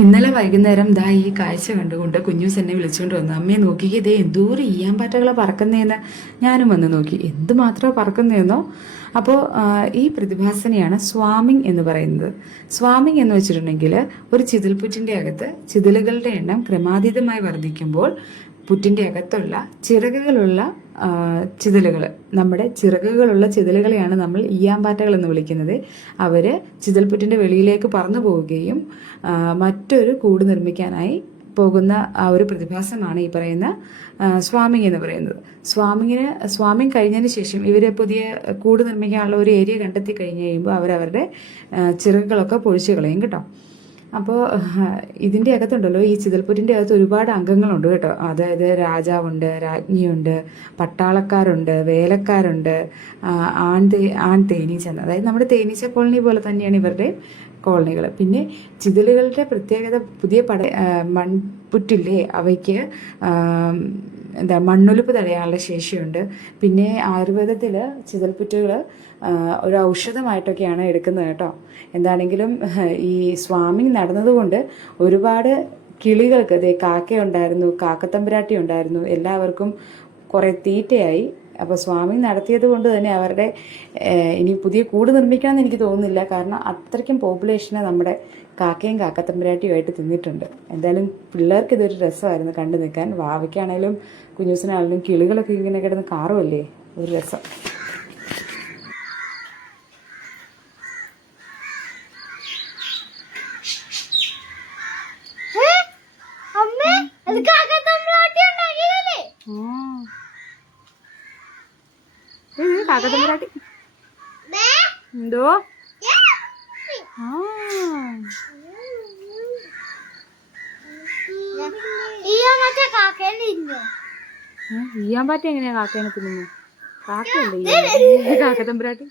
ഇന്നലെ വൈകുന്നേരം ദാ ഈ കാഴ്ച കണ്ടുകൊണ്ട് കുഞ്ഞൂസ് എന്നെ വിളിച്ചുകൊണ്ട് വന്നു. അമ്മയെ നോക്കിക്കേ, ഇതേ എന്തോരം ഈയാമ്പാറ്റകളെ പറക്കുന്നതെന്ന്. ഞാനും വന്ന് നോക്കി, എന്തുമാത്രമാണ് പറക്കുന്നതെന്നോ. അപ്പോൾ ഈ പ്രതിഭാസനെയാണ് സ്വാമിങ് എന്ന് പറയുന്നത്. സ്വാമിങ് എന്ന് വെച്ചിട്ടുണ്ടെങ്കിൽ ഒരു ചിതൽപുറ്റിൻ്റെ അകത്ത് ചിതലുകളുടെ എണ്ണം ക്രമാതീതമായി വർദ്ധിക്കുമ്പോൾ പുറ്റിൻ്റെ അകത്തുള്ള ചിറകുകളുള്ള ചിതലുകൾ, നമ്മുടെ ചിറകുകളുള്ള ചിതലുകളെയാണ് നമ്മൾ ഈയാമ്പാറ്റകൾ എന്ന് വിളിക്കുന്നത്. അവർ ചിതൽപുറ്റിൻ്റെ വെളിയിലേക്ക് പറന്നു പോവുകയും മറ്റൊരു കൂട് നിർമ്മിക്കാനായി പോകുന്ന ആ ഒരു പ്രതിഭാസമാണ് ഈ പറയുന്ന സ്വാമിങ് എന്ന് പറയുന്നത്. സ്വാമിങ് കഴിഞ്ഞതിന് ശേഷം ഇവർ പുതിയ കൂട് നിർമ്മിക്കാനുള്ള ഒരു ഏരിയ കണ്ടെത്തി കഴിഞ്ഞ് കഴിയുമ്പോൾ അവരവരുടെ ചിറകുകളൊക്കെ പൊഴിച്ചു കളയും കേട്ടോ. അപ്പോൾ ഇതിൻ്റെ അകത്തുണ്ടല്ലോ, ഈ ചിതൽപുറ്റിൻ്റെ അകത്ത് ഒരുപാട് അംഗങ്ങളുണ്ട് കേട്ടോ. അതായത് രാജാവുണ്ട്, രാജ്ഞിയുണ്ട്, പട്ടാളക്കാരുണ്ട്, വേലക്കാരുണ്ട്, ആൺ തേനീച്ച, അതായത് നമ്മുടെ തേനീച്ച കോളനി പോലെ തന്നെയാണ് ഇവരുടെ കോളനികൾ. പിന്നെ ചിതലുകളുടെ പ്രത്യേകത, പുതിയ മൺപുറ്റില്ലേ അവയ്ക്ക് മണ്ണൊലിപ്പ് തടയാനുള്ള ശേഷിയുണ്ട്. പിന്നെ ആയുർവേദത്തിൽ ചിതൽപുറ്റുകൾ ഒരു ഔഷധമായിട്ടൊക്കെയാണ് എടുക്കുന്നത് കേട്ടോ. എന്താണെങ്കിലും ഈ സ്വാമിങ് നടന്നതുകൊണ്ട് ഒരുപാട് കിളികൾക്ക്, കാക്കയുണ്ടായിരുന്നു, കാക്കത്തമ്പുരാട്ടി ഉണ്ടായിരുന്നു, എല്ലാവർക്കും കുറേ തീറ്റയായി. അപ്പോൾ സ്വാമി നടത്തിയത് കൊണ്ട് തന്നെ അവരുടെ ഇനി പുതിയ കൂട് നിർമ്മിക്കണമെന്ന് എനിക്ക് തോന്നുന്നില്ല. കാരണം അത്രയ്ക്കും പോപ്പുലേഷനെ നമ്മുടെ കാക്കയും കാക്കത്തമ്പുരാട്ടിയുമായിട്ട് തിന്നിട്ടുണ്ട്. എന്തായാലും പിള്ളേർക്ക് ഇതൊരു രസമായിരുന്നു കണ്ടു നിൽക്കാൻ. വാവയ്ക്കാണേലും കുഞ്ഞൂസിനാണെങ്കിലും കിളികളൊക്കെ ഇങ്ങനെ കിടന്ന് കാറുമല്ലേ, ഒരു രസം. കാക്കത്തമ്പുരാട്ടി എന്തോ ഈയാമ്പാറ്റ എങ്ങനെയാ കാക്കേനെ തിന്നുന്നു? കാക്കയല്ലേ കാക്കത്തമ്പുരാട്ടി.